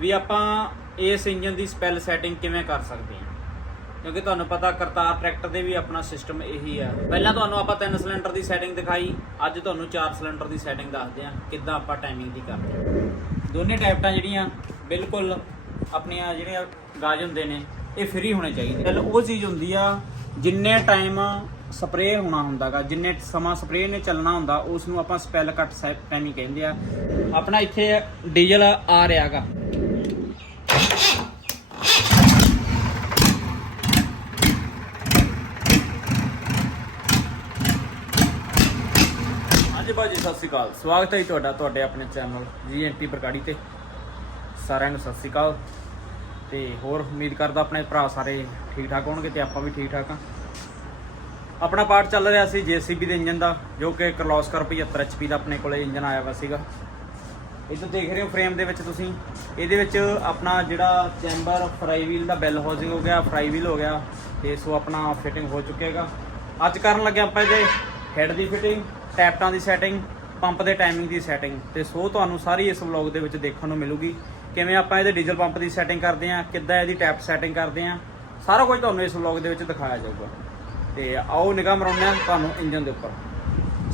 ਵੀ ਆਪਾਂ ਇਸ ਇੰਜਨ ਦੀ spell setting ਕਿਵੇਂ ਕਰ ਸਕਦੇ ਹਾਂ। ਕਿਉਂਕਿ ਤੁਹਾਨੂੰ ਪਤਾ ਕਰਤਾਰ ਟਰੈਕਟਰ ਦੇ ਵੀ ਆਪਣਾ ਸਿਸਟਮ ਇਹੀ ਆ। ਪਹਿਲਾਂ ਤੁਹਾਨੂੰ ਆਪਾਂ ਤਿੰਨ ਸਿਲੰਡਰ ਦੀ ਸੈਟਿੰਗ ਦਿਖਾਈ, ਅੱਜ ਤੁਹਾਨੂੰ ਚਾਰ ਸਿਲੰਡਰ ਦੀ ਸੈਟਿੰਗ ਦੱਸਦੇ ਹਾਂ ਕਿੱਦਾਂ ਆਪਾਂ ਟਾਈਮਿੰਗ ਦੀ ਕਰਦੇ ਹਾਂ। ਦੋਨੇ ਟੈਪਟਾਂ ਜਿਹੜੀਆਂ ਬਿਲਕੁਲ ਆਪਣੀਆਂ ਜਿਹੜੀਆਂ ਗਾਜ ਹੁੰਦੇ ਨੇ, ਇਹ ਫ੍ਰੀ ਹੋਣੇ ਚਾਹੀਦੇ। ਗੱਲ ਉਹ ਚੀਜ਼ ਹੁੰਦੀ ਆ, ਜਿੰਨੇ ਟਾਈਮ ਸਪਰੇਅ ਹੋਣਾ ਹੁੰਦਾਗਾ, ਜਿੰਨੇ ਸਮਾਂ ਸਪਰੇਅ ਨੇ ਚੱਲਣਾ ਹੁੰਦਾ ਉਸ ਨੂੰ ਆਪਾਂ ਸਪੈਲ ਕੱਟ ਟਾਈਮਿੰਗ ਕਹਿੰਦੇ ਆ। ਆਪਣਾ ਇੱਥੇ ਡੀਜ਼ਲ ਆ ਰਿਹਾਗਾ। ਹਾਂਜੀ ਭਾਜੀ, ਸਤਿ ਸ਼੍ਰੀ ਅਕਾਲ। ਸਵਾਗਤ ਹੈ ਜੀ ਤੁਹਾਡਾ, ਤੁਹਾਡੇ ਆਪਣੇ ਚੈਨਲ ਜੀਐਨਟੀ ਬਰਗਾੜੀ ਤੇ। ਸਾਰਿਆਂ ਨੂੰ ਸਤਿ ਸ਼੍ਰੀ ਅਕਾਲ। ਤੇ ਹੋਰ ਉਮੀਦ ਕਰਦਾ ਆਪਣੇ ਭਰਾ ਸਾਰੇ ਠੀਕ ਠਾਕ ਹੋਣਗੇ ਤੇ ਆਪਾਂ ਵੀ ਠੀਕ ਠਾਕ ਆ ਆਪਣਾ ਪਾਰਟ ਚੱਲ ਰਿਹਾ ਸੀ ਜੀਸੀਬੀ ਦੇ ਇੰਜਨ ਦਾ, ਜੋ ਕਿ ਕਰਲੋਸਕਰ 75 ਐਚਪੀ ਦਾ ਆਪਣੇ ਕੋਲੇ ਇੰਜਨ ਆਇਆ ਵਾ ਸੀਗਾ। ਇੱਧਰ ਦੇਖ ਰਹੇ ਹੋ ਫਰੇਮ ਦੇ ਵਿੱਚ ਤੁਸੀਂ। ਇਹਦੇ ਵਿੱਚ ਆਪਣਾ ਜਿਹੜਾ ਚੈਂਬਰ ਫਰਾਈ ਵੀਲ ਦਾ ਬੈਲ ਹਾਊਸਿੰਗ ਹੋ ਗਿਆ ਫਰਾਈ ਵੀਲ ਹੋ ਗਿਆ, ਤੇ ਸੋ ਆਪਣਾ ਫਿਟਿੰਗ ਹੋ ਚੁੱਕੇਗਾ ਅੱਜ ਕਰਨ ਲੱਗੇ ਆਪਾਂ ਇਹਦੇ ਹੈਡ ਦੀ ਫਿਟਿੰਗ ਟੈਪਟਾਂ ਦੀ ਸੈਟਿੰਗ ਪੰਪ ਦੇ ਟਾਈਮਿੰਗ ਦੀ ਸੈਟਿੰਗ ਤੇ ਸੋ ਤੁਹਾਨੂੰ ਸਾਰੀ ਇਸ ਵਲੌਗ ਦੇ ਵਿੱਚ ਦੇਖਣ ਨੂੰ ਮਿਲੂਗੀ। ਕਿਵੇਂ ਆਪਾਂ ਇਹਦੇ ਡੀਜ਼ਲ ਪੰਪ ਦੀ ਸੈਟਿੰਗ ਕਰਦੇ ਆਂ ਕਿੱਦਾਂ ਇਹਦੀ ਟੈਪ ਸੈਟਿੰਗ ਕਰਦੇ ਆਂ ਸਾਰਾ ਕੁਝ ਤੁਹਾਨੂੰ ਇਸ ਵਲੌਗ ਦੇ ਵਿੱਚ ਦਿਖਾਇਆ ਜਾਊਗਾ। ਤੇ ਆਓ ਨਿਗਾਹ ਮਰਾਉਂਦੇ ਹਾਂ ਤੁਹਾਨੂੰ ਇੰਜਨ ਦੇ ਉੱਪਰ।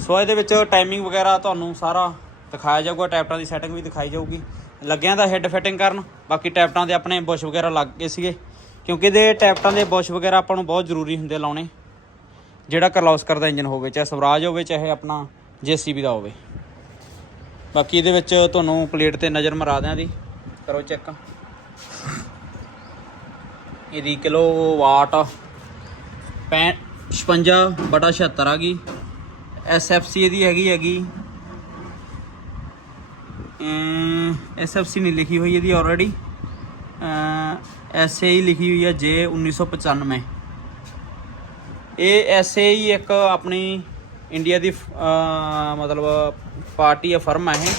ਸੋ ਇਹਦੇ ਵਿੱਚ ਟਾਈਮਿੰਗ ਵਗੈਰਾ ਤੁਹਾਨੂੰ ਸਾਰਾ ਦਿਖਾਇਆ ਜਾਊਗਾ, ਟੈਪਟਾਂ ਦੀ ਸੈਟਿੰਗ ਵੀ ਦਿਖਾਈ ਜਾਊਗੀ। ਲੱਗਿਆਂ ਦਾ ਹੈੱਡ ਫਿਟਿੰਗ ਕਰਨ, ਬਾਕੀ ਟੈਪਟਾਂ ਦੇ ਆਪਣੇ ਬੁਸ਼ ਵਗੈਰਾ ਲੱਗ ਗਏ ਸੀਗੇ। ਕਿਉਂਕਿ ਇਹਦੇ ਟੈਪਟਾਂ ਦੇ ਬੁਸ਼ ਵਗੈਰਾ ਆਪਾਂ ਨੂੰ ਬਹੁਤ ਜ਼ਰੂਰੀ ਹੁੰਦੇ ਲਾਉਣੇ। ਜਿਹੜਾ ਕਰਲੌਸਕਰ ਦਾ ਇੰਜਨ ਹੋਵੇ, ਚਾਹੇ ਸਵਰਾਜ ਹੋਵੇ, ਚਾਹੇ ਆਪਣਾ ਜੀਸੀਬੀ ਦਾ ਹੋਵੇ। ਬਾਕੀ ਇਹਦੇ ਵਿੱਚ ਤੁਹਾਨੂੰ ਪਲੇਟ ਤੇ ਨਜ਼ਰ ਮਰਾ ਦਿਆਂ ਦੀ। ਕਰੋ ਚੈੱਕ। ਇਹਦੀ ਕਿਲੋ ਵਾਟ 56 ਬਟਾ 76 ਆ ਗਈ। ਐਸਐਫਸੀ ਇਹਦੀ ਹੈਗੀ ਹੈਗੀ ਐਸਐਫਸੀ ਨਹੀਂ ਲਿਖੀ ਹੋਈ ਇਹਦੀ ਆਲਰੇਡੀ ਐਸਏਈ ਲਿਖੀ ਹੋਈ ਹੈ ਜੇ 1995 ਇਹ ਐਸਏਈ ਇੱਕ ਆਪਣੀ ਇੰਡੀਆ ਦੀ ਮਤਲਬ ਪਾਰਟੀ ਆ ਫਰਮ ਹੈ ਇਹ,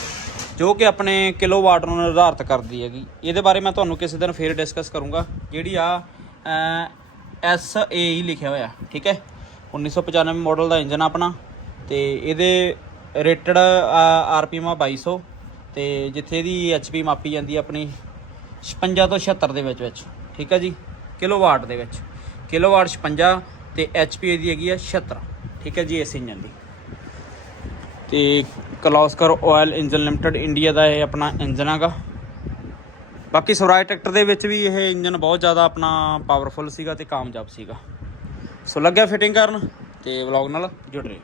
ਜੋ ਕਿ ਆਪਣੇ ਕਿਲੋਵਾਟ ਨੂੰ ਨਿਰਧਾਰਿਤ ਕਰਦੀ ਹੈਗੀ। ਇਹਦੇ ਬਾਰੇ ਮੈਂ ਤੁਹਾਨੂੰ ਕਿਸੇ ਦਿਨ ਫੇਰ ਡਿਸਕਸ ਕਰੂੰਗਾ। ਜਿਹੜੀ ਆ ਐੱਸ ਏ ਹੀ ਲਿਖਿਆ ਹੋਇਆ, ਠੀਕ ਹੈ? 1995 ਮਾਡਲ ਦਾ ਇੰਜਨ ਆਪਣਾ, ਤੇ ਇਹਦੇ ਰੇਟਡ ਆਰਪੀਐਮ ਆ 2200 ਤੇ ਜਿੱਥੇ ਇਹਦੀ ਐਚਪੀ ਮਾਪੀ ਜਾਂਦੀ ਹੈ ਆਪਣੀ 56 ਤੋਂ 76 ਦੇ ਵਿੱਚ ਵਿੱਚ, ਠੀਕ ਹੈ ਜੀ? ਕਿਲੋਵਾਟ ਦੇ ਵਿੱਚ। ਕਿਲੋਵਾਟ 56 ਤੇ ਐਚਪੀ ਇਹਦੀ ਹੈਗੀ ਹੈ 76 ਠੀਕ ਹੈ ਜੀ, ਇਸ ਇੰਜਨ ਦੀ। ਤੇ Kirloskar oil engine limited India ਦਾ ਇਹ ਆਪਣਾ ਇੰਜਨ ਹੈਗਾ। ਬਾਕੀ ਸਵਰਾਜ ਟਰੈਕਟਰ ਦੇ ਵਿੱਚ ਵੀ ਇਹ ਇੰਜਨ ਬਹੁਤ ਜ਼ਿਆਦਾ ਆਪਣਾ ਪਾਵਰਫੁਲ ਸੀਗਾ ਤੇ ਕਾਮਯਾਬ ਸੀਗਾ। ਸੋ ਲੱਗਿਆ ਫਿਟਿੰਗ ਕਰਨ ਤੇ ਵਲੌਗ ਨਾਲ ਜੁੜ ਰਹੇ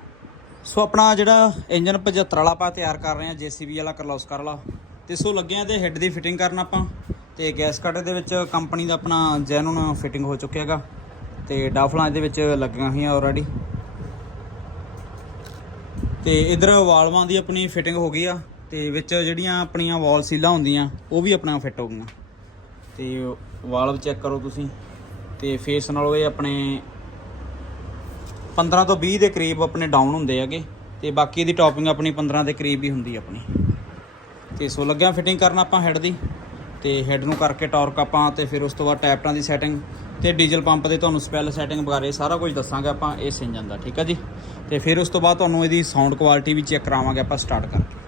ਸੋ ਆਪਣਾ ਜਿਹੜਾ ਇੰਜਨ 75 ਵਾਲਾ ਆਪਾਂ ਤਿਆਰ ਕਰ ਰਹੇ ਹਾਂ, ਜੀਸੀਬੀ ਵਾਲਾ, ਕਰਲੌਸਕਰ ਵਾਲਾ। ਤੇ ਸੋ ਲੱਗਿਆ ਇਹਦੇ ਹੈੱਡ ਦੀ ਫਿਟਿੰਗ ਕਰਨ ਆਪਾਂ। ਤੇ ਗੈਸ ਕੱਟ ਦੇ ਵਿੱਚ ਕੰਪਨੀ ਦਾ ਆਪਣਾ ਜੈਨੂਨ ਫਿਟਿੰਗ ਹੋ ਚੁੱਕਿਆ ਹੈਗਾ। ਤੇ ਡਾਫਲਾਂ ਇਹਦੇ ਵਿੱਚ ਲੱਗੀਆਂ ਹੋਈਆਂ ਆਲਰੇਡੀ ਤੇ ਇਧਰ ਵਾਲਵਾਂ ਦੀ ਆਪਣੀ ਫਿਟਿੰਗ ਹੋ ਗਈ ਆ। ਤੇ ਵਿੱਚ ਜਿਹੜੀਆਂ ਆਪਣੀਆਂ ਵਾਲ ਸੀਲਾਂ ਹੁੰਦੀਆਂ, ਉਹ ਵੀ ਆਪਣਾ ਫਿੱਟ ਹੋ ਗਈਆਂ। ਤੇ ਵਾਲਵ ਚੈੱਕ ਕਰੋ ਤੁਸੀਂ। ਤੇ ਫੇਸ ਨਾਲੋਂ ਇਹ ਆਪਣੇ 15 ਤੋਂ 20 ਦੇ ਕਰੀਬ ਆਪਣੇ ਡਾਊਨ ਹੁੰਦੇ ਹੈਗੇ ਤੇ ਬਾਕੀ ਇਹਦੀ ਟੌਪਿੰਗ ਆਪਣੀ 15 ਦੇ ਕਰੀਬ ਹੀ ਹੁੰਦੀ ਆਪਣੀ। ਤੇ ਸੋ ਲੱਗਿਆ ਫਿਟਿੰਗ ਕਰਨ ਆਪਾਂ ਹੈੱਡ ਦੀ ਤੇ ਹੈੱਡ ਨੂੰ ਕਰਕੇ ਟਾਰਕ ਆਪਾਂ ਤੇ ਫਿਰ ਉਸ ਤੋਂ ਬਾਅਦ ਟੈਪਟਾਂ ਦੀ ਸੈਟਿੰਗ ਤੇ ਡੀਜ਼ਲ ਪੰਪ ਦੇ ਤੁਹਾਨੂੰ ਸਪੈਲ ਸੈਟਿੰਗ ਬਾਰੇ ਸਾਰਾ ਕੁਝ ਦੱਸਾਂਗੇ ਆਪਾਂ ਇਸ ਇੰਜਨ ਦਾ ਠੀਕ ਹੈ ਜੀ? ਤੇ ਫਿਰ ਉਸ ਤੋਂ ਬਾਅਦ ਤੁਹਾਨੂੰ ਇਹਦੀ ਸਾਊਂਡ ਕੁਆਲਿਟੀ ਵੀ ਚੈੱਕ ਕਰਾਵਾਂਗੇ ਆਪਾਂ ਸਟਾਰਟ ਕਰਕੇ।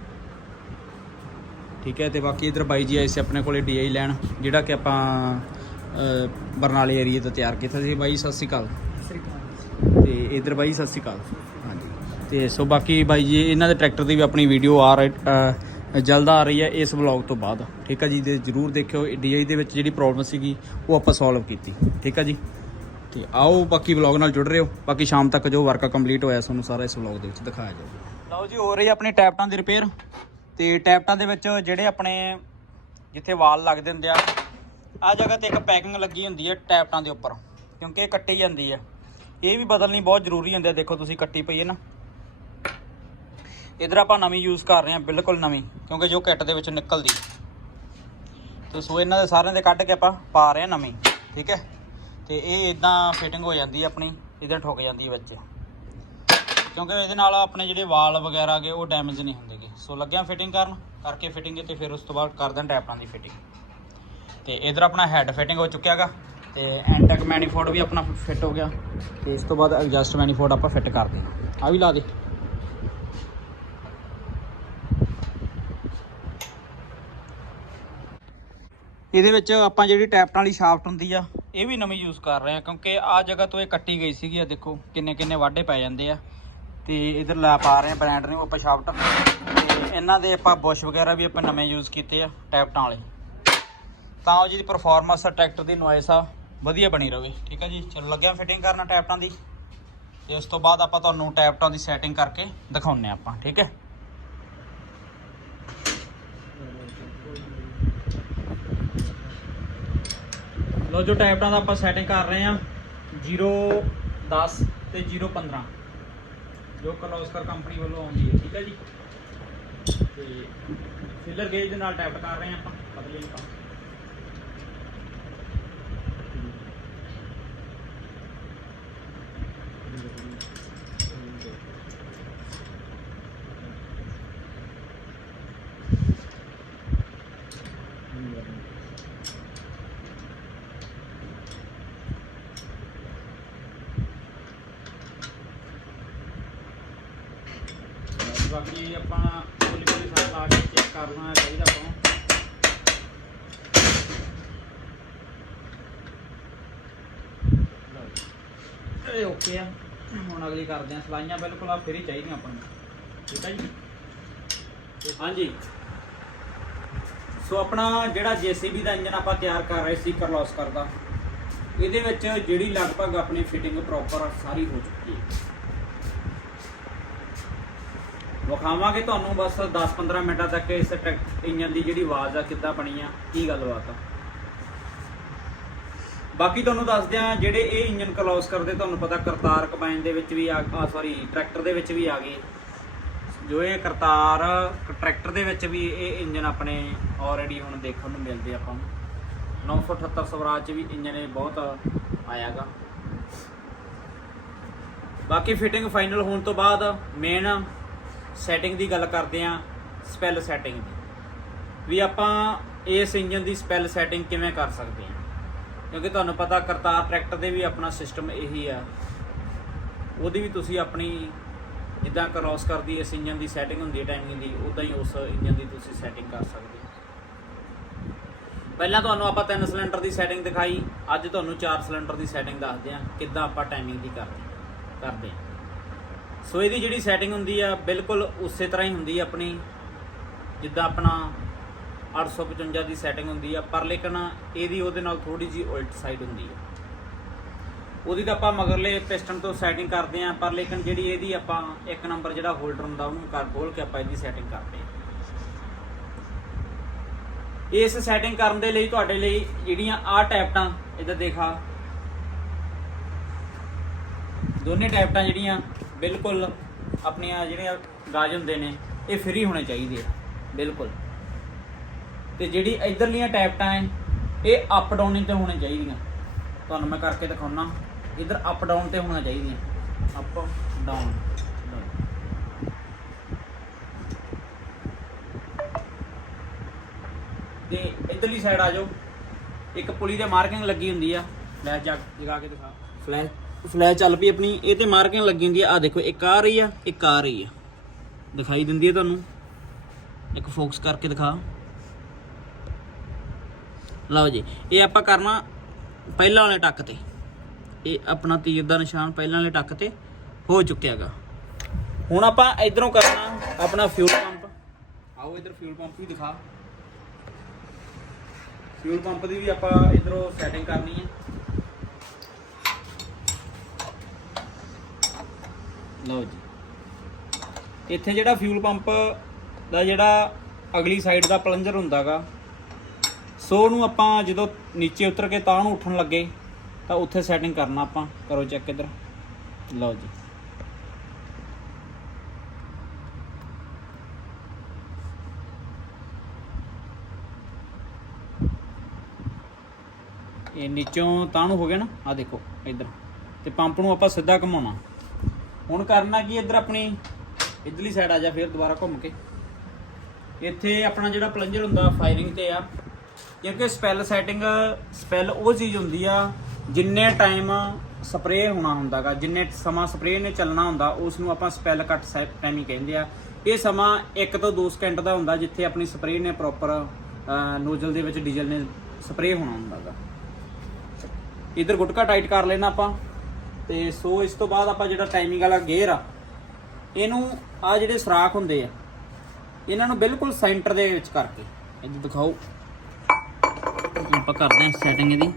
ਠੀਕ ਹੈ, ਤੇ ਬਾਕੀ ਇਧਰ ਬਾਈ ਜੀ ਆਏ ਸੀ ਆਪਣੇ ਕੋਲੇ ਡੀਆਈ ਲੈਣ, ਜਿਹੜਾ ਕਿ ਆਪਾਂ ਬਰਨਾਲੇ ਏਰੀਏ ਤੋਂ ਤਿਆਰ ਕੀਤਾ ਸੀ। ਬਾਈ, ਸਤਿ ਸ਼੍ਰੀ ਅਕਾਲ। ਸਤਿ ਸ਼੍ਰੀ ਅਕਾਲ। ਤੇ ਇਧਰ ਬਾਈ, ਸਤਿ ਸ਼੍ਰੀ ਅਕਾਲ। ਹਾਂਜੀ ਤੇ ਸੋ ਬਾਕੀ ਬਾਈ ਜੀ, ਇਹਨਾਂ ਦੇ ਟਰੈਕਟਰ ਦੀ ਵੀ ਆਪਣੀ ਵੀਡੀਓ ਆ ਰਹੀ ਜਲਦ ਆ ਰਹੀ ਹੈ ਇਸ ਵਲੌਗ ਤੋਂ ਬਾਅਦ। ਠੀਕ ਹੈ ਜੀ, ਤੇ ਜਰੂਰ ਦੇਖਿਓ ਡੀਆਈ ਦੇ ਵਿੱਚ ਜਿਹੜੀ ਪ੍ਰੋਬਲਮ ਸੀਗੀ, ਉਹ ਆਪਾਂ ਸੋਲਵ ਕੀਤੀ। ਠੀਕ ਹੈ ਜੀ? ਤੇ ਆਓ ਬਾਕੀ ਵਲੌਗ ਨਾਲ ਜੁੜ ਰਹੇ ਹੋ। ਬਾਕੀ ਸ਼ਾਮ ਤੱਕ ਜੋ ਵਰਕ ਕੰਪਲੀਟ ਹੋਇਆ, ਤੁਹਾਨੂੰ ਸਾਰਾ ਇਸ ਵਲੌਗ ਦੇ ਵਿੱਚ ਦਿਖਾਇਆ ਜਾਊਗਾ। ਲਓ ਜੀ, ਹੋ ਰਹੀ ਆਪਣੇ ਟੈਪਟਾਂ ਦੀ ਰਿਪੇਅਰ ਤੇ ਟੈਪਟਾਂ ਦੇ ਵਿੱਚ ਜਿਹੜੇ ਆਪਣੇ ਜਿੱਥੇ ਵਾਲ ਲੱਗਦੇ ਹੁੰਦੇ ਆ ਆ ਜਗ੍ਹਾ ਤੇ ਇੱਕ ਪੈਕਿੰਗ ਲੱਗੀ ਹੁੰਦੀ ਹੈ ਟੈਪਟਾਂ ਦੇ ਉੱਪਰ, ਕਿਉਂਕਿ ਇਹ ਕੱਟੀ ਜਾਂਦੀ ਹੈ ਇਹ ਵੀ ਬਦਲਣੀ ਬਹੁਤ ਜ਼ਰੂਰੀ ਹੁੰਦੀ ਹੈ ਦੇਖੋ ਤੁਸੀਂ ਕੱਟੀ ਪਈ ਹੈ ਨਾ। ਇਧਰ ਆਪਾਂ ਨਵੀਂ ਯੂਜ਼ ਕਰ ਰਹੇ ਹਾਂ, ਬਿਲਕੁਲ ਨਵੀਂ, ਕਿਉਂਕਿ ਜੋ ਕਿੱਟ ਦੇ ਵਿੱਚ ਨਿਕਲਦੀ। ਤੇ ਸੋ ਇਹਨਾਂ ਦੇ ਸਾਰਿਆਂ ਦੇ ਕੱਢ ਕੇ ਆਪਾਂ ਪਾ ਰਹੇ ਹਾਂ ਨਵੀਂ, ਠੀਕ ਹੈ? ਤੇ ਇਹ ਇਦਾਂ ਫਿਟਿੰਗ ਹੋ ਜਾਂਦੀ ਹੈ ਆਪਣੀ ਇਦਾਂ ਠੁੱਕ ਜਾਂਦੀ ਹੈ ਵਿੱਚ। ਕਿਉਂਕਿ ਇਹਦੇ ਨਾਲ ਆਪਣੇ ਜਿਹੜੇ ਵਾਲ ਵਗੈਰਾ ਗਏ ਉਹ ਡੈਮੇਜ ਨਹੀਂ ਹੁੰਦੇਗੇ ਸੋ ਲੱਗਿਆ ਫਿਟਿੰਗ ਕਰਨ, ਕਰਕੇ ਫਿਟਿੰਗ ਤੇ ਫਿਰ ਉਸ ਤੋਂ ਬਾਅਦ ਕਰ ਦਾਂ ਟੈਪਾਂ ਦੀ ਫਿਟਿੰਗ ਤੇ ਇਧਰ ਆਪਣਾ ਹੈੱਡ ਫਿਟਿੰਗ ਹੋ ਚੁੱਕਿਆਗਾ ਤੇ ਐਂਟੈਕ ਮੈਨੀਫੋਲਡ ਵੀ ਆਪਣਾ ਫਿੱਟ ਹੋ ਗਿਆ। ਤੇ ਇਸ ਤੋਂ ਬਾਅਦ ਐਡਜਸਟ ਮੈਨੀਫੋਲਡ ਆਪਾਂ ਫਿੱਟ ਕਰਦੇ ਹਾਂ। ਆ ਵੀ ਲਾ ਦੇ। ਇਹਦੇ ਵਿੱਚ ਆਪਾਂ ਜਿਹੜੀ ਟੈਪਟਾਂ ਵਾਲੀ ਸ਼ਾਫਟ ਹੁੰਦੀ ਆ, ਇਹ ਵੀ ਨਵੀਂ ਯੂਜ਼ ਕਰ ਰਹੇ ਆ ਕਿਉਂਕਿ ਆ ਜਗ੍ਹਾ ਤੋਂ ਇਹ ਕੱਟੀ ਗਈ ਸੀਗੀ ਆ, ਦੇਖੋ ਕਿੰਨੇ ਕਿੰਨੇ ਵਾਢੇ ਪੈ ਜਾਂਦੇ ਆ। ਤੇ ਇਧਰ ਲਾ ਪਾ ਰਹੇ ਆ ਬ੍ਰਾਂਡ ਨੂੰ ਆਪਾਂ ਸ਼ਾਫਟ ਇਹਨਾਂ ਦੇ ਆਪਾਂ ਬੁਸ਼ ਵਗੈਰਾ ਵੀ ਆਪਾਂ ਨਵੇਂ ਯੂਜ਼ ਕੀਤੇ ਆ ਟੈਪਟਾਂ ਵਾਲੇ। ਤਾਂ ਉਹ ਜਿਹਦੀ ਪਰਫਾਰਮੈਂਸ ਆ ਟਰੈਕਟਰ ਦੀ ਨੋਇਸ ਆ ਵਧੀਆ ਬਣੀ ਰਵੇ। ਠੀਕ ਆ ਜੀ? ਚਲੋ, ਲੱਗਿਆ ਫਿਟਿੰਗ ਕਰਨਾ ਟੈਪਟਾਂ ਦੀ। ਤੇ ਉਸ ਤੋਂ ਬਾਅਦ ਆਪਾਂ ਤੁਹਾਨੂੰ ਟੈਪਟਾਂ ਦੀ ਸੈਟਿੰਗ ਕਰਕੇ ਦਿਖਾਉਨੇ ਆਪਾਂ, ਠੀਕ ਹੈ? ਲੋ ਜੋ, ਟੈਪਟਾਂ ਦਾ ਆਪਾਂ ਸੈਟਿੰਗ ਕਰ ਰਹੇ ਆ 0 10 ਤੇ 0 15 ਜੋ ਕਲੋਸਕਰ ਕੰਪਨੀ ਵੱਲੋਂ ਆਉਂਦੀ ਹੈ, ਠੀਕ ਹੈ ਜੀ? ਤੇ ਫਿਲਰ ਗੇਜ ਦੇ ਨਾਲ ਟੈਪ ਕਰ ਰਹੇ ਆ ਆਪਾਂ, ਪਤਲੇ ਨੂੰ ਕੰਮ ਬਾਕੀ ਆਪਾਂ ਕੋਲੀ ਕੋਲੀ ਸਾਰਾ ਲਾ ਕੇ ਚੈੱਕ ਕਰਨਾ ਚਾਹੀਦਾ ਆਪਾਂ ਨੂੰ। ਇਹ ਓਕੇ ਆ। ਹੁਣ ਅਗਲੀ ਕਰਦੇ ਆ ਸਲਾਈਆਂ, ਬਿਲਕੁਲ ਆ ਫਿਰ ਚਾਹੀਦੀਆਂ ਆਪਾਂ ਨੂੰ। ਠੀਕ ਆ ਜੀ? ਹਾਂਜੀ। ਸੋ ਆਪਣਾ ਜਿਹੜਾ ਜੀਸੀਬੀ ਦਾ ਇੰਜਨ ਆਪਾਂ ਤਿਆਰ ਕਰ ਰਹੇ ਸੀ ਕਰਲੋਸ ਕਰਦਾ, ਇਹਦੇ ਵਿੱਚ ਜਿਹੜੀ ਲਗਭਗ ਆਪਣੀ ਫਿਟਿੰਗ ਪ੍ਰੋਪਰ ਸਾਰੀ ਹੋ ਚੁੱਕੀ ਹੈ। ਵਿਖਾਵਾਂਗੇ ਤੁਹਾਨੂੰ ਬਸ 10-15 ਮਿੰਟਾਂ ਤੱਕ ਇਸ ਟਰੈਕ ਇੰਜਨ ਦੀ ਜਿਹੜੀ ਆਵਾਜ਼ ਆ, ਕਿੱਦਾਂ ਬਣੀ ਆ, ਕੀ ਗੱਲਬਾਤ ਆ। ਬਾਕੀ ਤੁਹਾਨੂੰ ਦੱਸਦੇ ਆ, ਜਿਹੜੇ ਇਹ ਇੰਜਨ ਕਲੋਸ ਕਰਦੇ, ਤੁਹਾਨੂੰ ਪਤਾ ਕਰਤਾਰ ਕੰਬਾਈਨ ਦੇ ਵਿੱਚ ਵੀ ਆ ਸੌਰੀ ਟਰੈਕਟਰ ਦੇ ਵਿੱਚ ਵੀ ਆ ਗਏ। ਜੋ ਇਹ ਕਰਤਾਰ ਟਰੈਕਟਰ ਦੇ ਵਿੱਚ ਵੀ ਇਹ ਇੰਜਨ ਆਪਣੇ ਆਲਰੇਡੀ ਹੁਣ ਦੇਖਣ ਨੂੰ ਮਿਲਦੇ ਆਪਾਂ ਨੂੰ। 978 ਸਵਰਾਜ ਚ ਵੀ ਇੰਜਨ ਇਹ ਬਹੁਤ ਆਇਆਗਾ। ਬਾਕੀ ਫਿਟਿੰਗ ਫਾਈਨਲ ਹੋਣ ਤੋਂ ਬਾਅਦ ਮੇਨ ਸੈਟਿੰਗ ਦੀ ਗੱਲ ਕਰਦੇ ਆ ਸਪੈਲ ਸੈਟਿੰਗ ਦੀ। ਵੀ ਆਪਾਂ ਇਸ ਇੰਜਨ ਦੀ ਸਪੈਲ ਸੈਟਿੰਗ ਕਿਵੇਂ ਕਰ ਸਕਦੇ ਆ ਕਿਉਂਕਿ ਤੁਹਾਨੂੰ ਪਤਾ ਕਰਤਾਰ ਟਰੈਕਟਰ ਦੇ ਵੀ ਆਪਣਾ ਸਿਸਟਮ ਇਹੀ ਆ। ਉਹਦੀ ਵੀ ਤੁਸੀਂ ਆਪਣੀ ਜਿੱਦਾਂ ਕ੍ਰੋਸ ਕਰਦੀ, ਇਸ ਇੰਜਨ ਦੀ ਸੈਟਿੰਗ ਹੁੰਦੀ ਹੈ ਟਾਈਮਿੰਗ ਦੀ ਉਦਾਂ ਹੀ ਉਸ ਇੰਜਨ ਦੀ ਤੁਸੀਂ ਸੈਟਿੰਗ ਕਰ ਸਕਦੇ ਹੋ। ਪਹਿਲਾਂ ਤੁਹਾਨੂੰ ਆਪਾਂ ਤਿੰਨ ਸਿਲੰਡਰ ਦੀ ਸੈਟਿੰਗ ਦਿਖਾਈ। ਅੱਜ ਤੁਹਾਨੂੰ ਚਾਰ ਸਿਲੰਡਰ ਦੀ ਸੈਟਿੰਗ ਦੱਸਦੇ ਆ ਕਿੱਦਾਂ ਆਪਾਂ ਟਾਈਮਿੰਗ ਦੀ ਕਰਦੇ ਕਰਦੇ ਆ ਸੋ ਇਹਦੀ ਜਿਹੜੀ ਸੈਟਿੰਗ ਹੁੰਦੀ ਆ, ਬਿਲਕੁਲ ਉਸੇ ਤਰ੍ਹਾਂ ਹੀ ਹੁੰਦੀ ਆ ਆਪਣੀ। ਜਿੱਦਾਂ ਆਪਣਾ 855 ਦੀ ਸੈਟਿੰਗ ਹੁੰਦੀ ਆ, ਪਰ ਲੇਕਿਨ ਇਹਦੀ ਉਹਦੇ ਨਾਲ ਥੋੜੀ ਜੀ ਉਲਟ ਸਾਈਡ ਹੁੰਦੀ ਆ। ਉਹਦੀ ਤਾਂ ਆਪਾਂ ਮਗਰਲੇ ਪਿਸਟਨ ਤੋਂ ਸੈਟਿੰਗ ਕਰਦੇ ਆ, ਪਰ ਲੇਕਿਨ ਜਿਹੜੀ ਇਹਦੀ ਆਪਾਂ ਇੱਕ ਨੰਬਰ ਜਿਹੜਾ ਹੋਲਡਰ ਹੁੰਦਾ, ਉਹਨੂੰ ਕਰ ਖੋਲ ਕੇ ਆਪਾਂ ਇਹਦੀ ਸੈਟਿੰਗ ਕਰਦੇ ਆ। ਇਸ ਸੈਟਿੰਗ ਕਰਨ ਦੇ ਲਈ ਤੁਹਾਡੇ ਲਈ ਜਿਹੜੀਆਂ ਆ ਟੈਪਟਾਂ ਇਹਦਾ ਦੇਖਾ। ਦੋਨੇ ਟੈਪਟਾਂ ਜਿਹੜੀਆਂ ਬਿਲਕੁਲ ਆਪਣੀਆਂ ਜਿਹੜੀਆਂ ਗਾਜ ਹੁੰਦੇ ਨੇ, ਇਹ ਫ੍ਰੀ ਹੋਣੇ ਚਾਹੀਦੇ ਆ। ਬਿਲਕੁਲ। ਤੇ ਜਿਹੜੀ ਇਧਰਲੀਆਂ ਟੈਪਟਾਂ ਐ, ਇਹ ਅਪ ਡਾਊਨ ਤੇ ਹੋਣੇ ਚਾਹੀਦੀਆਂ। ਤੁਹਾਨੂੰ ਮੈਂ ਕਰਕੇ ਦਿਖਾਉਣਾ ਇਧਰ ਅਪ ਡਾਊਨ ਤੇ ਹੋਣਾ ਚਾਹੀਦੀਆਂ। ਅਪ ਡਾਊਨ ਤੇ ਇਧਰਲੀ ਸਾਈਡ ਆ ਜਾਓ। ਇੱਕ ਪੁਲੀ ਦੇ ਮਾਰਕਿੰਗ ਲੱਗੀ ਹੁੰਦੀ ਆ। ਫਲੈਸ਼ ਜਾ, ਜਗਾ ਕੇ ਦਿਖਾ। ਫਲੈਸ਼ ਫਲੈਸ਼ ਚੱਲ ਪਈ ਆਪਣੀ, ਇਹ ਤੇ ਮਾਰਕਿੰਗ ਲੱਗੀ ਹੁੰਦੀ ਆ ਆ ਦੇਖੋ, ਇੱਕ ਆ ਰਹੀ ਆ, ਇੱਕ ਆ ਰਹੀ ਆ। ਦਿਖਾਈ ਦਿੰਦੀ ਹੈ ਤੁਹਾਨੂੰ। ਇੱਕ ਫੋਕਸ ਕਰਕੇ ਦਿਖਾ। ਲਓ ਜੀ, ਇਹ ਆਪਾਂ ਕਰਨਾ ਪਹਿਲਾਂ ਵਾਲੇ ਟੱਕ ਤੇ। ਇਹ ਆਪਣਾ ਤੀਰ ਦਾ ਨਿਸ਼ਾਨ ਪਹਿਲਾਂ ਵਾਲੇ ਟੱਕ ਤੇ ਹੋ ਚੁੱਕਿਆਗਾ। ਹੁਣ ਆਪਾਂ ਇਧਰੋਂ ਕਰਨਾ ਆਪਣਾ ਫਿਊਲ ਪੰਪ ਆਓ ਇਧਰ ਫਿਊਲ ਪੰਪ ਵੀ ਦਿਖਾ। ਫਿਊਲ ਪੰਪ ਦੀ ਵੀ ਆਪਾਂ ਇਧਰੋਂ ਸੈਟਿੰਗ ਕਰਨੀ ਹੈ ਲਓ ਜੀ। ਇੱਥੇ ਜਿਹੜਾ ਫਿਊਲ ਪੰਪ ਦਾ ਜਿਹੜਾ ਅਗਲੀ ਸਾਈਡ ਦਾ ਪਲੰਜਰ ਹੁੰਦਾਗਾ, ਸੋ ਨੂੰ ਆਪਾਂ ਜਦੋਂ ਨੀਚੇ ਉਤਰ ਕੇ ਤਾਂ ਨੂੰ ਉੱਠਣ ਲੱਗੇ, ਤਾਂ ਉੱਥੇ ਸੈਟਿੰਗ ਕਰਨਾ ਆਪਾਂ। ਕਰੋ ਚੈੱਕ ਇੱਧਰ। ਲਓ ਜੀ। ਇਹ ਨੀਚੋਂ ਤਾਂ ਨੂੰ ਹੋ ਗਿਆ ਨਾ? ਆ ਦੇਖੋ, ਇੱਧਰ। ਤੇ ਪੰਪ ਨੂੰ ਆਪਾਂ ਸਿੱਧਾ ਘੁਮਾਉਣਾ। ਹੁਣ ਕਰਨਾ ਕੀ ਇੱਧਰ ਆਪਣੀ ਇਧਰਲੀ ਸਾਈਡ ਆ ਜਾ ਫਿਰ ਦੁਬਾਰਾ ਘੁੰਮ ਕੇ। ਇੱਥੇ ਆਪਣਾ ਜਿਹੜਾ ਪਲੰਜਰ ਹੁੰਦਾ ਫਾਇਰਿੰਗ ਤੇ ਆ। ਕਿਉਂਕਿ ਸਪੈਲ ਸੈਟਿੰਗ ਸਪੈਲ ਉਹ ਚੀਜ਼ ਹੁੰਦੀ ਆ, ਜਿੰਨੇ ਟਾਈਮ ਸਪਰੇਅ ਹੋਣਾ ਹੁੰਦਾਗਾ, ਜਿੰਨੇ ਸਮਾਂ ਸਪਰੇਅ ਨੇ ਚੱਲਣਾ ਹੁੰਦਾ ਉਸ ਨੂੰ ਆਪਾਂ ਸਪੈਲ ਕੱਟ ਟਾਈਮ ਹੀ ਕਹਿੰਦੇ ਆ। ਇਹ ਸਮਾਂ 1 ਤੋਂ 2 ਸਕਿੰਟ ਦਾ ਹੁੰਦਾ, ਜਿੱਥੇ ਆਪਣੀ ਸਪਰੇਅ ਨੇ ਪ੍ਰੋਪਰ ਨੋਜ਼ਲ ਦੇ ਵਿੱਚ ਡੀਜ਼ਲ ਨੇ ਸਪਰੇਅ ਹੋਣਾ ਹੁੰਦਾਗਾ। ਇਧਰ ਗੁਟਕਾ ਟਾਈਟ ਕਰ ਲੈਣਾ ਆਪਾਂ। ਤੇ ਸੋ ਇਸ ਤੋਂ ਬਾਅਦ ਆਪਾਂ ਜਿਹੜਾ ਟਾਈਮਿੰਗ ਵਾਲਾ ਗੇਅਰ ਆ, ਇਹਨੂੰ ਆ ਜਿਹੜੇ ਸੁਰਾਖ ਹੁੰਦੇ ਆ, ਇਹਨਾਂ ਨੂੰ ਬਿਲਕੁਲ ਸੈਂਟਰ ਦੇ ਵਿੱਚ ਕਰਕੇ, ਇੱਧਰ ਦਿਖਾਓ। ਆਪਾਂ ਕਰਦੇ ਹਾਂ ਸੈਟਿੰਗ ਇਹਦੀ।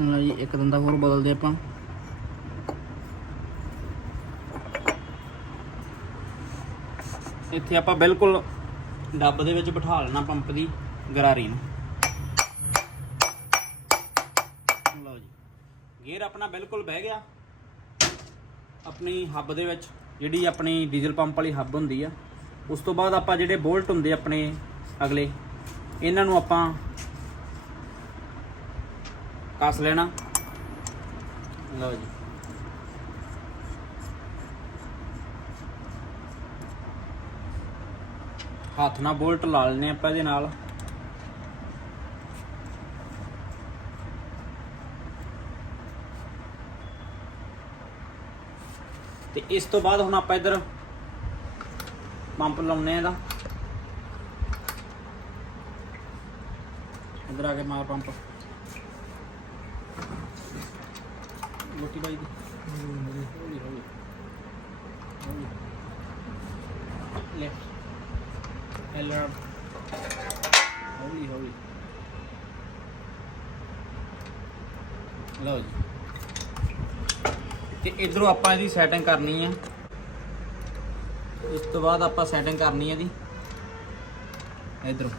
ਲਓ ਜੀ, ਇੱਕ ਦੰਦਾ ਹੋਰ ਬਦਲਦੇ ਆਪਾਂ। ਇੱਥੇ ਆਪਾਂ ਬਿਲਕੁਲ ਡੱਬ ਦੇ ਵਿੱਚ ਬਿਠਾ ਲੈਣਾ ਪੰਪ ਦੀ ਗਰਾਰੀ ਨੂੰ। ਲਓ ਜੀ। ਗੇਅਰ ਆਪਣਾ ਬਿਲਕੁਲ ਬਹਿ ਗਿਆ। ਆਪਣੀ ਹੱਬ ਦੇ ਵਿੱਚ, ਜਿਹੜੀ ਆਪਣੀ ਡੀਜ਼ਲ ਪੰਪ ਵਾਲੀ ਹੱਬ ਹੁੰਦੀ ਆ, ਉਸ ਤੋਂ ਬਾਅਦ ਆਪਾਂ ਜਿਹੜੇ ਬੋਲਟ ਹੁੰਦੇ ਆਪਣੇ ਅਗਲੇ, ਇਹਨਾਂ ਨੂੰ ਆਪਾਂ ਕੱਸ ਲੈਣਾ। ਲਓ ਜੀ। ਹੱਥ ਨਾਲ ਬੋਲਟ ਲਾ ਲੈਣੇ ਆਪਾਂ ਇਹਦੇ ਨਾਲ। ਤੇ ਇਸ ਤੋਂ ਬਾਅਦ ਹੁਣ ਆਪਾਂ ਇੱਧਰ ਪੰਪ ਲਾਉਣੇ ਆ ਇਹਦਾ। ਇੱਧਰ ਆ ਕੇ ਮਾਰ ਪੰਪ। ਲੋਟੀ ਬਾਈ ਦੀ। ਹੌਲੀ ਹੌਲੀ ਹੌਲੀ ਲੈ। ਐਲਰ ਹੌਲੀ ਹੌਲੀ ਲਓ ਜੀ। ਤੇ ਇਧਰੋਂ ਆਪਾਂ ਇਹਦੀ ਸੈਟਿੰਗ ਕਰਨੀ ਆ। ਇਸ ਤੋਂ ਬਾਅਦ ਆਪਾਂ ਸੈਟਿੰਗ ਕਰਨੀ ਹੈ ਇਹਦੀ। ਇਧਰੋਂ।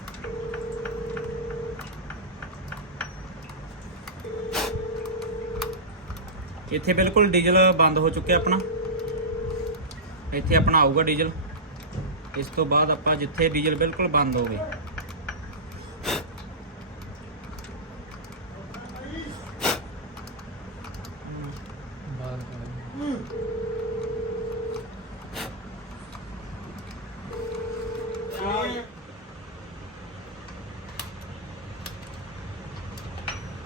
ਇੱਥੇ ਬਿਲਕੁਲ ਡੀਜ਼ਲ ਬੰਦ ਹੋ ਚੁੱਕਿਆ ਆਪਣਾ। ਇੱਥੇ ਆਪਣਾ ਆਊਗਾ ਡੀਜ਼ਲ। ਇਸ ਤੋਂ ਬਾਅਦ ਆਪਾਂ ਜਿੱਥੇ ਡੀਜ਼ਲ ਬਿਲਕੁਲ ਬੰਦ ਹੋ ਗਏ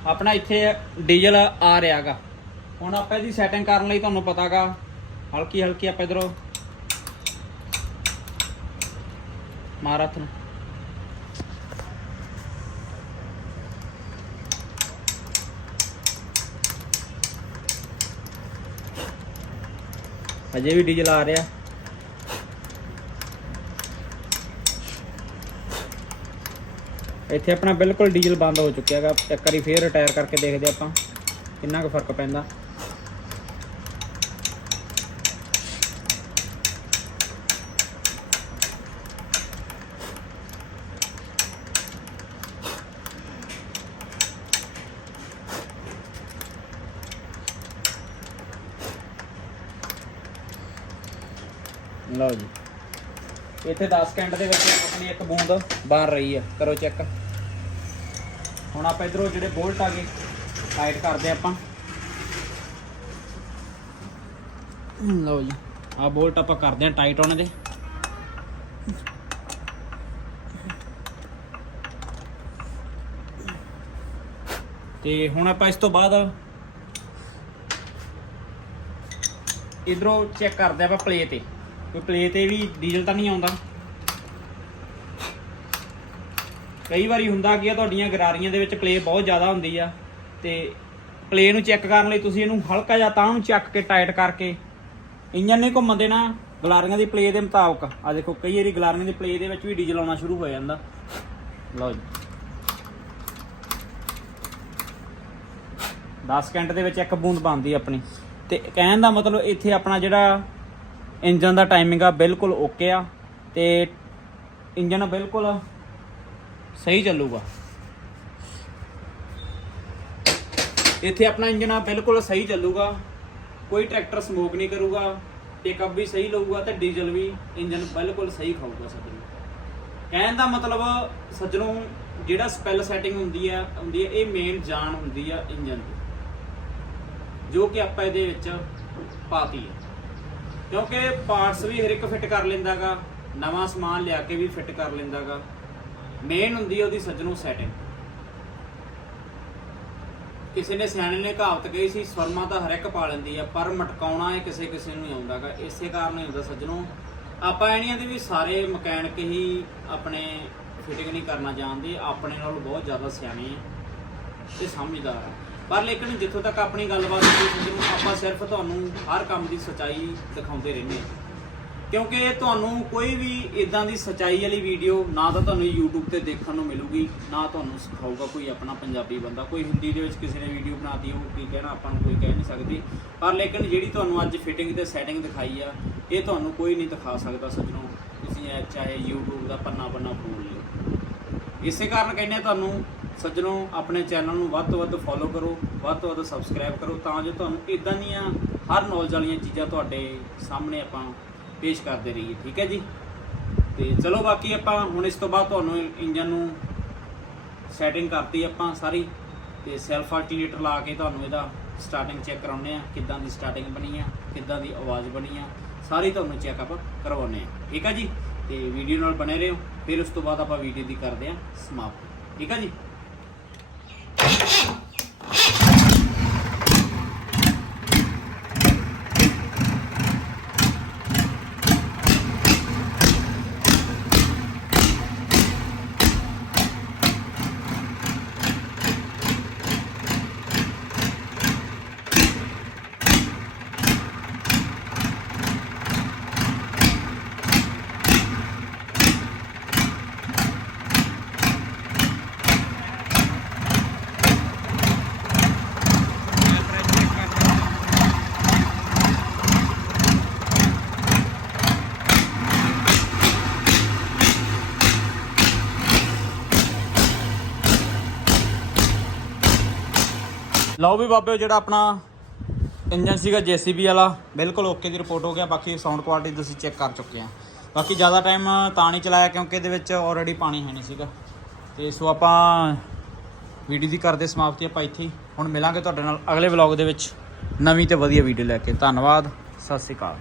ਆਪਣਾ ਇੱਥੇ ਡੀਜ਼ਲ ਆ ਰਿਹਾਗਾ। ਹੁਣ ਆਪਾਂ ਇਹਦੀ ਸੈਟਿੰਗ ਕਰਨ ਲਈ ਤੁਹਾਨੂੰ ਪਤਾਗਾ। ਹਲਕੀ ਹਲਕੀ ਆਪਾਂ ਇਧਰੋਂ ਮਾਰਥ ਨੂੰ ਅਜੇ ਵੀ ਡੀਜ਼ਲ ਆ ਰਿਹਾ। ਇੱਥੇ ਆਪਣਾ ਬਿਲਕੁਲ ਡੀਜ਼ਲ ਬੰਦ ਹੋ ਚੁੱਕਿਆ ਹੈਗਾ। ਇੱਕ ਵਾਰੀ ਫੇਰ ਰਿਟਾਇਰ ਕਰਕੇ ਦੇਖਦੇ ਆਪਾਂ ਕਿੰਨਾ ਕੁ ਫ਼ਰਕ ਪੈਂਦਾ ਲਓ ਜੀ ਇੱਥੇ 10 ਸਕਿੰਟ ਦੇ ਵਿੱਚ ਆਪਣੀ ਇੱਕ ਬੂੰਦ ਬਣ ਰਹੀ ਆ। ਕਰੋ ਚੈੱਕ। ਹੁਣ ਆਪਾਂ ਇਧਰੋਂ ਜਿਹੜੇ ਬੋਲਟ ਆ ਗਏ ਟਾਈਟ ਕਰਦੇ ਆਪਾਂ। ਲਓ ਜੀ ਆ ਬੋਲਟ ਆਪਾਂ ਕਰਦੇ ਆ ਟਾਈਟ ਉਹਨਾਂ ਦੇ। ਤੇ ਹੁਣ ਆਪਾਂ ਇਸ ਤੋਂ ਬਾਅਦ ਇਧਰੋਂ ਚੈੱਕ ਕਰਦੇ ਆਪਾਂ ਪਲੇ ਤੇ। ਕੋਈ ਪਲੇ ਤੇ ਵੀ ਡੀਜ਼ਲ ਤਾਂ ਨਹੀਂ ਆਉਂਦਾ। ਕਈ ਵਾਰੀ ਹੁੰਦਾ ਕੀ ਆ, ਤੁਹਾਡੀਆਂ ਗਰਾਰੀਆਂ ਦੇ ਵਿੱਚ ਪਲੇ ਬਹੁਤ ਜ਼ਿਆਦਾ ਹੁੰਦੀ ਆ ਤੇ ਪਲੇ ਨੂੰ ਚੈੱਕ ਕਰਨ ਲਈ ਤੁਸੀਂ ਇਹਨੂੰ ਹਲਕਾ ਜਿਹਾ ਤਾਂ ਨੂੰ ਚੱਕ ਕੇ ਟਾਈਟ ਕਰਕੇ ਇੰਜਨ ਨਹੀਂ ਘੁੰਮਣ ਦੇਣਾ, ਗਲਾਰੀਆਂ ਦੀ ਪਲੇ ਦੇ ਮੁਤਾਬਕ। ਆ ਦੇਖੋ, ਕਈ ਵਾਰੀ ਗਲਾਰੀਆਂ ਦੀ ਪਲੇ ਦੇ ਵਿੱਚ ਵੀ ਡੀਜ਼ਲ ਆਉਣਾ ਸ਼ੁਰੂ ਹੋ ਜਾਂਦਾ। ਲਓ ਜੀ। 10 ਸਕਿੰਟ ਦੇ ਵਿੱਚ ਇੱਕ ਬੂੰਦ ਬਣਦੀ ਆਪਣੀ। ਤੇ ਕਹਿਣ ਦਾ ਮਤਲਬ ਇੱਥੇ ਆਪਣਾ ਜਿਹੜਾ ਇੰਜਨ ਦਾ ਟਾਈਮਿੰਗ ਆ, ਬਿਲਕੁਲ ਓਕੇ ਆ। ਤੇ ਇੰਜਨ ਬਿਲਕੁਲ ਸਹੀ ਚੱਲੂਗਾ। ਇੱਥੇ ਆਪਣਾ ਇੰਜਨ ਆ, ਬਿਲਕੁਲ ਸਹੀ ਚੱਲੂਗਾ। ਕੋਈ ਟਰੈਕਟਰ ਸਮੋਕ ਨਹੀਂ ਕਰੂਗਾ ਪਿਕਅਪ ਵੀ ਸਹੀ ਲਊਗਾ ਤੇ ਡੀਜ਼ਲ ਵੀ ਇੰਜਨ ਬਿਲਕੁਲ ਸਹੀ ਖਾਊਗਾ ਸੱਜਣੋ। ਕਹਿਣ ਦਾ ਮਤਲਬ ਸੱਜਣੋ, ਜਿਹੜਾ ਸਪੈਲ ਸੈਟਿੰਗ ਹੁੰਦੀ ਆ ਹੁੰਦੀ ਆ, ਇਹ ਮੇਨ ਜਾਨ ਹੁੰਦੀ ਆ ਇੰਜਨ ਦੀ, ਜੋ ਕਿ ਆਪਾਂ ਇਹਦੇ ਵਿੱਚ ਪਾਤੀ ਹੈ ਕਿਉਂਕਿ ਪਾਰਟਸ ਵੀ ਹਰ ਇੱਕ ਫਿੱਟ ਕਰ ਲੈਂਦਾਗਾ, ਨਵਾਂ ਸਮਾਨ ਲਿਆ ਕੇ ਵੀ ਫਿੱਟ ਕਰ ਲੈਂਦਾਗਾ। ਮੇਨ ਹੁੰਦੀ ਹੈ ਉਹਦੀ ਸੱਜਣੋਂ ਸੈਟਿੰਗ ਕਿਸੇ ਨੇ ਸਿਆਣੇ ਨੇ ਕਹਾਵਤ ਕਹੀ ਸੀ, ਸਵਰਮਾ ਤਾਂ ਹਰ ਇੱਕ ਪਾ ਲੈਂਦੀ ਆ, ਪਰ ਮਟਕਾਉਣਾ ਇਹ ਕਿਸੇ ਕਿਸੇ ਨੂੰ ਹੀ ਆਉਂਦਾਗਾ ਇਸੇ ਕਾਰਨ ਹੀ ਹੁੰਦਾ ਸੱਜਣੋ। ਆਪਾਂ ਇਹਨੀਆਂ ਦੇ ਵੀ ਸਾਰੇ ਮਕੈਨਿਕ ਹੀ ਆਪਣੇ ਫਿਟਿੰਗ ਨਹੀਂ ਕਰਨਾ ਜਾਣਦੇ, ਆਪਣੇ ਨਾਲ ਬਹੁਤ ਜ਼ਿਆਦਾ ਸਿਆਣੇ ਆ। ਤੇ ਸਮਝਦਾਰ ਆ। ਪਰ ਲੇਕਿਨ ਜਿੱਥੋਂ ਤੱਕ ਆਪਣੀ ਗੱਲਬਾਤ ਹੁੰਦੀ ਸੱਜਣੋ, ਆਪਾਂ ਸਿਰਫ ਤੁਹਾਨੂੰ ਹਰ ਕੰਮ ਦੀ ਸਚਾਈ ਦਿਖਾਉਂਦੇ ਰਹਿੰਦੇ ਹਾਂ ਕਿਉਂਕਿ ਤੁਹਾਨੂੰ ਕੋਈ ਵੀ ਇਦਾਂ ਦੀ ਸਚਾਈ ਵਾਲੀ ਵੀਡੀਓ ਨਾ ਤਾਂ ਤੁਹਾਨੂੰ YouTube ਤੇ ਦੇਖਣ ਨੂੰ ਮਿਲੂਗੀ, ਨਾ ਤੁਹਾਨੂੰ ਸਿਖਾਊਗਾ ਕੋਈ ਆਪਣਾ ਪੰਜਾਬੀ ਬੰਦਾ। ਕੋਈ ਹਿੰਦੀ ਦੇ ਵਿੱਚ ਕਿਸੇ ਨੇ ਵੀਡੀਓ ਬਣਾਤੀ, ਉਹ ਕੀ ਕਹਿਣਾ, ਆਪਾਂ ਨੂੰ ਕੋਈ ਕਹਿ ਨਹੀਂ ਸਕਦੀ। ਪਰ ਲੇਕਿਨ ਜਿਹੜੀ ਤੁਹਾਨੂੰ ਅੱਜ ਫਿਟਿੰਗ ਤੇ ਸੈਟਿੰਗ ਦਿਖਾਈ ਆ, ਇਹ ਤੁਹਾਨੂੰ ਕੋਈ ਨਹੀਂ ਦਿਖਾ ਸਕਦਾ ਸੱਜਣੋ। ਤੁਸੀਂ ਇਹ ਚਾਹੇ YouTube ਦਾ ਪੰਨਾ ਪੰਨਾ ਫੋਨ ਲਿਓ। ਇਸੇ ਕਾਰਨ ਕਹਿੰਦੇ ਆ ਤੁਹਾਨੂੰ, ਸੱਜਣੋ, ਆਪਣੇ ਚੈਨਲ ਨੂੰ ਵੱਧ ਤੋਂ ਵੱਧ ਫੋਲੋ ਕਰੋ, ਵੱਧ ਤੋਂ ਵੱਧ ਸਬਸਕ੍ਰਾਈਬ ਕਰੋ, ਤਾਂ ਜੋ ਤੁਹਾਨੂੰ ਇਦਾਂ ਦੀਆਂ ਹਰ ਨੌਲੇਜ ਵਾਲੀਆਂ ਚੀਜ਼ਾਂ ਤੁਹਾਡੇ ਸਾਹਮਣੇ ਆਪਾਂ ਪੇਸ਼ ਕਰਦੇ ਰਹੀਏ, ਠੀਕ ਹੈ ਜੀ? ਤੇ ਚਲੋ ਬਾਕੀ ਆਪਾਂ ਹੁਣ ਇਸ ਤੋਂ ਬਾਅਦ ਤੁਹਾਨੂੰ ਇੰਜਨ ਨੂੰ ਸੈਟਿੰਗ ਕਰਤੀ ਆਪਾਂ ਸਾਰੀ, ਤੇ ਸੈਲਫ ਆਲਟਰਨੇਟਰ ਲਾ ਕੇ ਤੁਹਾਨੂੰ ਇਹਦਾ ਸਟਾਰਟਿੰਗ ਚੈੱਕ ਕਰਾਉਨੇ ਆ ਕਿੱਦਾਂ ਦੀ ਸਟਾਰਟਿੰਗ ਬਣੀ ਆ, ਕਿੱਦਾਂ ਦੀ ਆਵਾਜ਼ ਬਣੀ ਆ, ਸਾਰੀ ਤੁਹਾਨੂੰ ਚੈੱਕ ਆਪਾਂ ਕਰਵਾਉਨੇ ਆ ਠੀਕ ਆ ਜੀ? ਤੇ ਵੀਡੀਓ ਨਾਲ ਬਣੇ ਰਹੋ, ਫਿਰ ਉਸ ਤੋਂ ਬਾਅਦ ਆਪਾਂ ਵੀਡੀਓ ਦੀ ਕਰਦੇ ਆ ਸਮਾਪਤ, ਠੀਕ ਆ ਜੀ? ਲਓ ਵੀ ਬਾਬੇ, ਜਿਹੜਾ ਆਪਣਾ ਇੰਜਨ ਸੀਗਾ ਜੀਸੀਬੀ ਵਾਲਾ, ਬਿਲਕੁਲ ਓਕੇ ਦੀ ਰਿਪੋਰਟ ਹੋ ਗਿਆ। ਬਾਕੀ ਸਾਊਂਡ ਕੁਆਲਿਟੀ ਤੁਸੀਂ ਚੈੱਕ ਕਰ ਚੁੱਕੇ ਆ। ਬਾਕੀ ਜ਼ਿਆਦਾ ਟਾਈਮ ਤਾਂ ਨਹੀਂ ਚਲਾਇਆ ਕਿਉਂਕਿ ਇਹਦੇ ਵਿੱਚ ਆਲਰੇਡੀ ਪਾਣੀ ਹੈ ਨਹੀਂ ਸੀਗਾ। ਤੇ ਸੋ ਆਪਾਂ ਵੀਡੀਓ ਦੀ ਕਰਦੇ ਸਮਾਪਤੀ ਆਪਾਂ ਇੱਥੇ ਹੁਣ ਮਿਲਾਂਗੇ ਤੁਹਾਡੇ ਨਾਲ ਅਗਲੇ ਵਲੌਗ ਦੇ ਵਿੱਚ। ਨਵੀਂ ਤੇ ਵਧੀਆ ਵੀਡੀਓ ਲੈ ਕੇ। ਧੰਨਵਾਦ। ਸਤਿ ਸ਼੍ਰੀ ਅਕਾਲ।